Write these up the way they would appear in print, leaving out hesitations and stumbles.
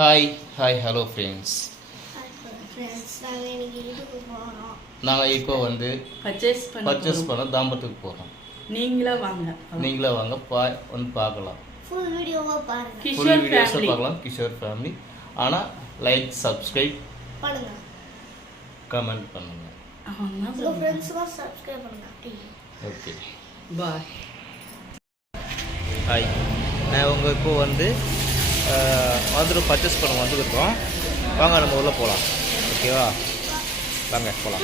Hi hello friends. நாங்கள் இப்போ வந்து பர்ச்சேஸ் பண்ண தாம்பரத்துக்கு போகிறோம். நீங்களே வாங்க வந்து பார்க்கலாம். ஃபுல் வீடியோஸை பார்க்கலாம். கிஷோர் ஃபேமிலி. ஆனால் லைக் சப்ஸ்கிரைப் பண்ணுங்க, கமெண்ட் பண்ணுங்க. Okay bye. ஹாய், நான் உங்கள் இப்போ வந்து பர்ச்சேஸ் பண்ண வந்துருக்கோம். வாங்க நம்ம உள்ளே போகலாம். ஓகேவா, வாங்க போகலாம்.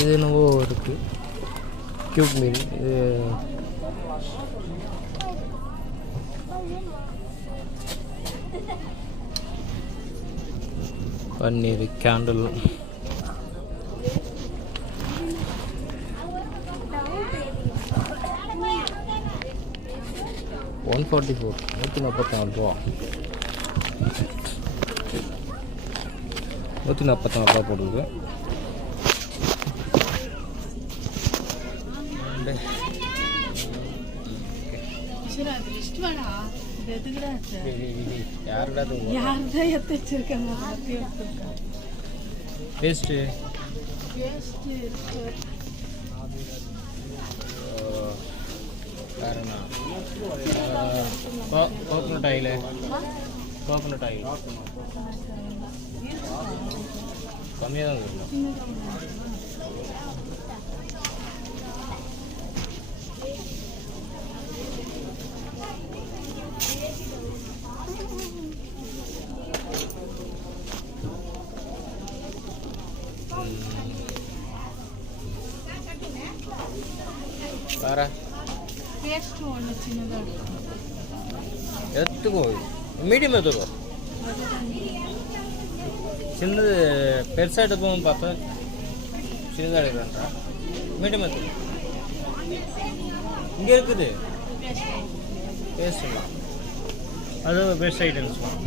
இது என்னவோ இருக்குது, கியூப் மீன். இது பன்னீர், கேண்டில், $144, $144. $144 போடுது. கோகனட் ஆயில் கம்மியாக தான் இருக்கும். வேற எடுத்துக்கோ, மீடியம் எடுத்துக்கோ. சின்னது பெருசாக எடுப்போம் பார்த்தா சின்னதாக எடுக்கிறேன்டா. மீடியம் எடுத்துக்கோ. இங்கே இருக்குது பேஸ்ட்லாம், அது பெஸ்ட் ஐட்டம்ஸ் தான்.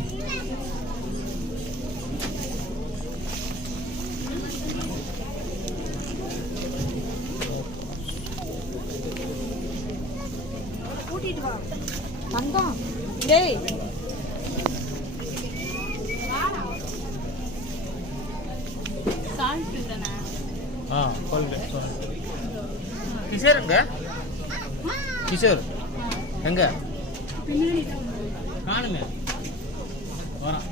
கிஷோர் கிஷோர் எங்க காணுமே வரான்.